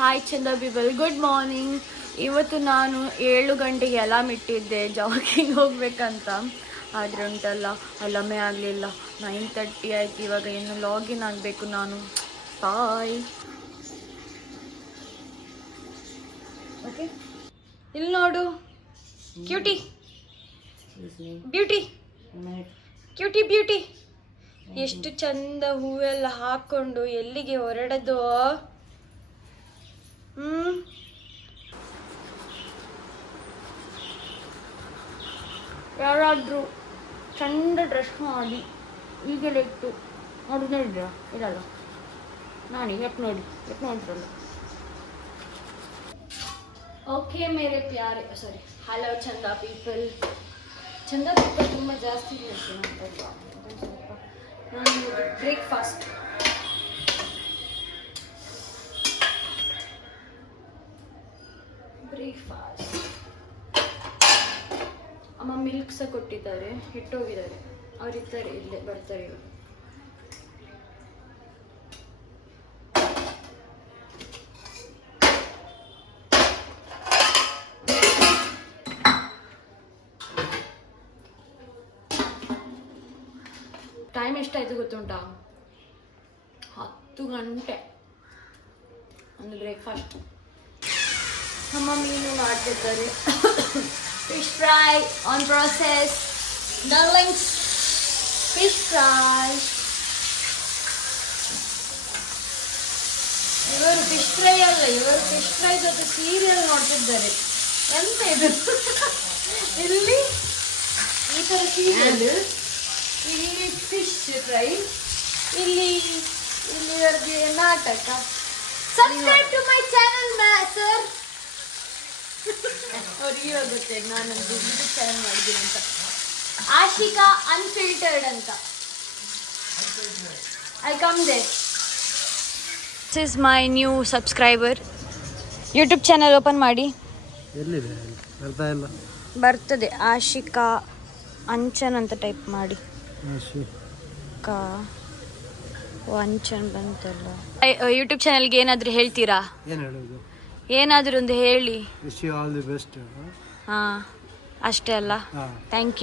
Hi ಚಂದ people, good morning. ಇವತ್ತು ನಾನು 7 ಗಂಟೆಗೆ ಅಲಾರ್ಮ್ ಇಟ್ಟಿದ್ದೆ ಜಾಗಿಂಗ್ ಹೋಗ್ಬೇಕಂತ. ಆದರೆ ಉಂಟಲ್ಲ ಅಲಾರ್ಮೇ ಆಗಲಿಲ್ಲ. 9:30 ಆಯ್ತು. ಇವಾಗ ಇನ್ನು ಲಾಗಿನ್ ಆಗಬೇಕು ನಾನು. ಬಾಯ್. ಓಕೆ, ಇಲ್ಲಿ ನೋಡು ಕ್ಯೂಟಿ ಬ್ಯೂಟಿ, ಕ್ಯೂಟಿ ಬ್ಯೂಟಿ. ಎಷ್ಟು ಚಂದ ಹೂವೆಲ್ಲ ಹಾಕೊಂಡು ಎಲ್ಲಿಗೆ ಹೊರಡದು. ಯಾರಾದರೂ ಚಂದ ಡ್ರೆಸ್ ಮಾಡಿ ಈಗೆಲ್ಲ ಇಟ್ಟು ನೋಡಿ, ನೋಡಿದ್ರ ಇರಲ್ಲ ನಾನು ನೋಡಿದ್ರಲ್ಲ. ಓಕೆ ಮೇರೆ ಪ್ಯಾರೆ, ಸಾರಿ, ಹಲೋ ಚಂದ ಪೀಪಲ್. ಚಂದ ಪೀಪಲ್ ತುಂಬ ಜಾಸ್ತಿ ಹೇಳ್ತೀನಿ. ನಾನು ಬ್ರೇಕ್ಫಾಸ್ಟ್ ಅಮ್ಮ ಮಿಲ್ಕ್ ಸಹ ಕೊಟ್ಟಿದ್ದಾರೆ. ಇಟ್ಟೋಗಿದ್ದಾರೆ, ಅವರಿದ್ದಾರೆ, ಇಲ್ಲೇ ಬರ್ತಾರೆ ಇವರು. ಟೈಮ್ ಎಷ್ಟಾಯ್ತು ಗೊತ್ತುಂಟಾ? 10 ಗಂಟೆ. ಒಂದು ಬ್ರೇಕ್ಫಾಸ್ಟ್. ನಮ್ಮ ಮೀನು ಮಾಡ್ತಿದ್ದಾರೆ. Fish fry on process. Darlings, fish fry. ಇವರು ಫಿಶ್ ಫ್ರೈ ಅಲ್ಲ, ಇವರು ಫಿಶ್ ಫ್ರೈ ಜೊತೆ ಸೀರಿಯಲ್ ನೋಡ್ತಿದ್ದಾರೆ. ಎಂತ ಇದು? ಇಲ್ಲಿ ಈ ಥರ ಸೀರಿಯಲ್, ಇಲ್ಲಿ ಫಿಶ್ ಫ್ರೈ, ಇಲ್ಲಿ ಇವರಿಗೆ ನಾಟಕ. Subscribe to my channel sir. ಅವ್ರಿಗೆ ಇವಾಗ ಗೊತ್ತೇ ನಾನೊಂದು ಯೂಟ್ಯೂಬ್ ಚಾನಲ್ ಮಾಡಿದ್ದೀನಿ ಅಂತ. ಆಶಿಕಾ ಅನ್ಫಿಲ್ಟರ್ಡ್ ಅಂತ. I come there. This is my new subscriber. YouTube channel open ಮಾಡಿ. ಎಲ್ಲಿದೆ? ಬರ್ತಾ ಇಲ್ಲ. ಬರ್ತದೆ. ಆಶಿಕಾ ಅಂಚನ್ ಅಂತ ಟೈಪ್ ಮಾಡಿ. ಆಶಿಕಾ ಅಂಚನ್ ಬಂತಲ್ಲ. ಯೂಟ್ಯೂಬ್ ಚಾನಲ್ಗೆ ಏನಾದರೂ ಹೇಳ್ತೀರಾ? ಏನು ಹೇಳೋದು? ಏನಾದರೂ ಒಂದು ಹೇಳಿ. Wish you all the best. ಹಾಂ, ಅಷ್ಟೇ ಅಲ್ಲ. Thank you.